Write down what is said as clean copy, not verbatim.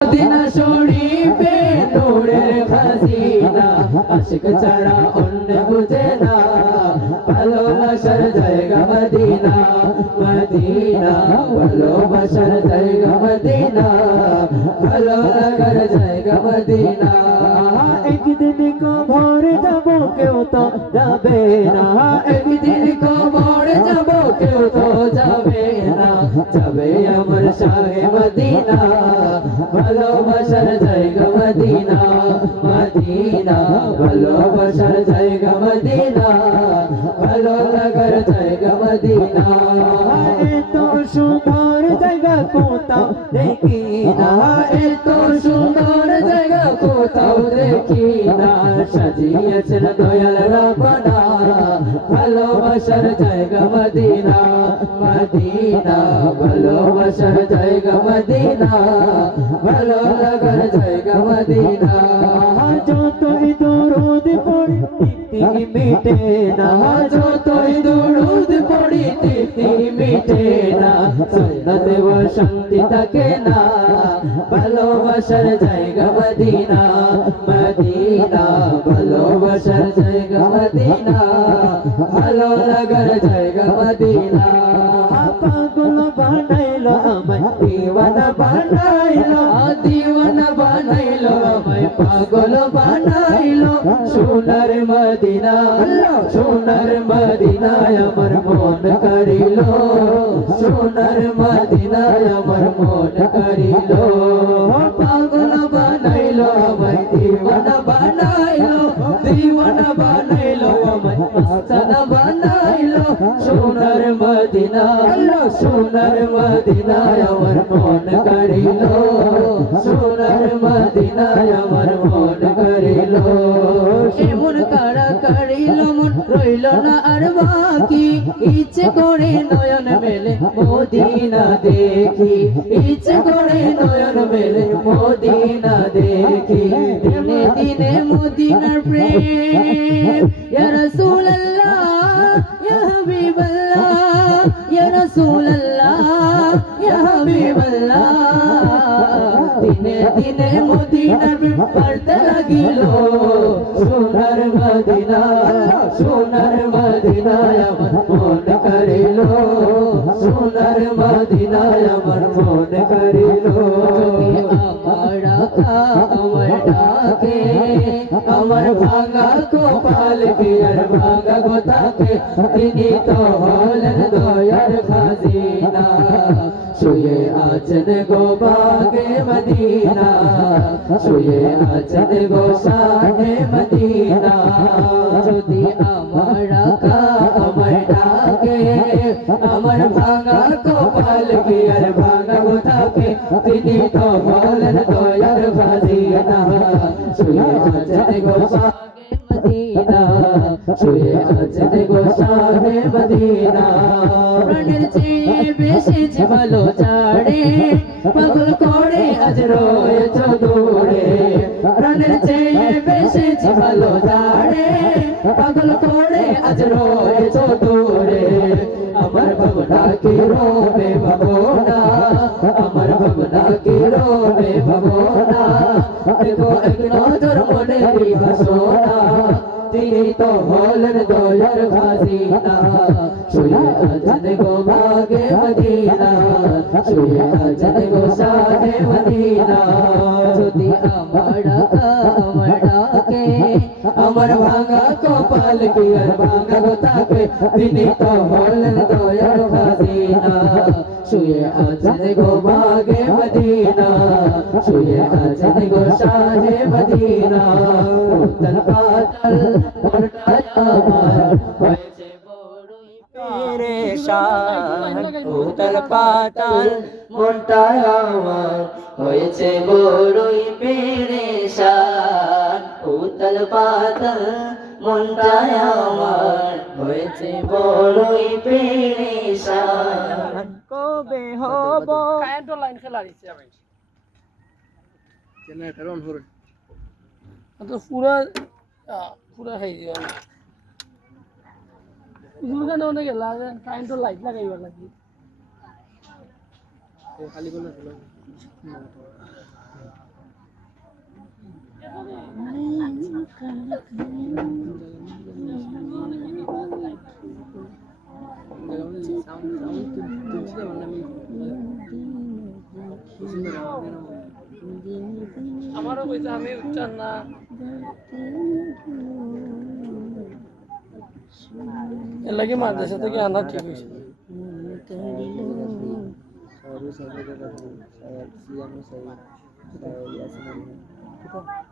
Medina শরীফে নূরের খাজিনা আশিক ছাড়া অন্য বুঝে না ভালোবাসার জায়গা মদিনা মদিনা ভালোবাসার জায়গা মদিনা ভালো লাগার জায়গা মদিনা একদিন কবর যাব কেউ তো যাবে না একদিন কবর যাব কেউ তো যাবে না যাবে আমার শাহে মদিনা ভালোবাসার জায়গা মদিনা মদিনা ভালোবাসার জায়গা মদিনা ভালো লাগার জায়গা মদিনা এত সুন্দর জায়গা কোথাও দেখি না এত সুন্দর জায়গা কোথাও দেখি না সাজিয়েছেন দয়াল রাব্বানা ভালোবাসার জায়গা মদিনা মদিনা ভালোবাসার জায়গা মদিনা ভালো লাগার জায়গা মদিনা যতই দরুদ পড়ি তৃপ্তি মিটে না যতই দরুদ পড়ি তৃপ্তি মিটে না সুন্নতে ও শান্তি থাকে না ভালোবাসার জায়গা মদিনা মদিনা ভালোবাসার জায়গা মদিনা ভালো লাগার জায়গা মদিনা পাগল বানাইলো আমায় দিওয়ানা বানাইলো দিওয়ানা বানাইলো আমায় পাগল বানাইলো সোনার মদিনা সোনার মদিনায় আমার মন করিলো সোনার মদিনায় আমার মন করিলো পাগল বানাইলো আমায় দিওয়ানা বানাইলো দিওয়ানা বানাইলো আমায় মাস্তানা বানাইলো সোনার মদিনা সোনার মদিনায় আমার মন করিলো সোনার মদিনায় আমার মন করিলো এমন কারা করিলো মন রইল না আর বাকি ইচ্ছে করে নয়ন মেলে মদিনা দেখি ইচ্ছে করে নয়ন মেলে মদিনা দেখি দিনে দিনে মদিনার প্রেম ইয়া রাসূলুল্লাহ ইয়া হাবিবাল্লাহ ইয়া রাসূলুল্লাহ ইয়া হাবিবাল্লাহ দিনে দিনে মদিনার প্রেম বাড়তে লাগিলো সোনার মদিনা সোনার মদিনায় আমার মন করিলো সোনার মদিনায় আমার মন করিলো আমার ডাকে আমার ভাঙা কপাল কি আর ভাঙা গোতাকে তিনি তো হলেন দয়ার খাজিনা শুয়ে আছেন গো বাগে মদিনা শুয়ে আছেন গো শাহে মদিনা যদি আমার ডাকে আমার ভাঙা কপাল কি আর ভাঙা গোতাকে তিনি তো হলেন দয়ার খাজিনা শুয়ে আছেন গো শাহে মদিনা শুয়ে আছেন গো শাহে মদিনা প্রাণের চেয়ে বেশি যে ভালো ছাড়ে পাগল করে আজ রয়েছ দূরে প্রাণের চেয়ে বেশি যে ভালো ছাড়ে পাগল করে আজ রয়েছ দূরে আমার ভাবনা কি রোবে ভাবনা আমার ভাবনা কি রোবে ভাবনা দেখো এক নজর মনে বাসনা তিনি তো হলেন দয়ার খাজিনা শুয়ে আছেন গো ভাগে মদিনা শুয়ে আছেন গো শাহে মদিনা যদি আমার ডাকে আমার ভাঙা কপাল কি আর ভাঙা গোতাকে তিনি তো হলেন দয়ার খাজিনা শুয়ে আছেন গো ভাগে মদিনা শুয়ে আছেন গো শাহে মদিনা উতল পাতল মনটায় আমার হয়েছে বড়ই পেরেশান উতল পাতল মনটায় আমার হয়েছে বড়ই পেরেশান উতল পাতল মনটায় আমার হয়েছে বড়ই পেরেশান কবে হব কারেন্ট লাইন খেলা দিছে আমি জেনারেটর অন করে তো পুরা খাই দিও দুর্গানে অনেক গেলা কারেন্ট লাইট লাগাইবা লাগি খালি কোন আমারও কইছে আমি উচ্চার না এর লাগে মাদ্রাসা থেকে আনা ঠিক হয়েছে Saya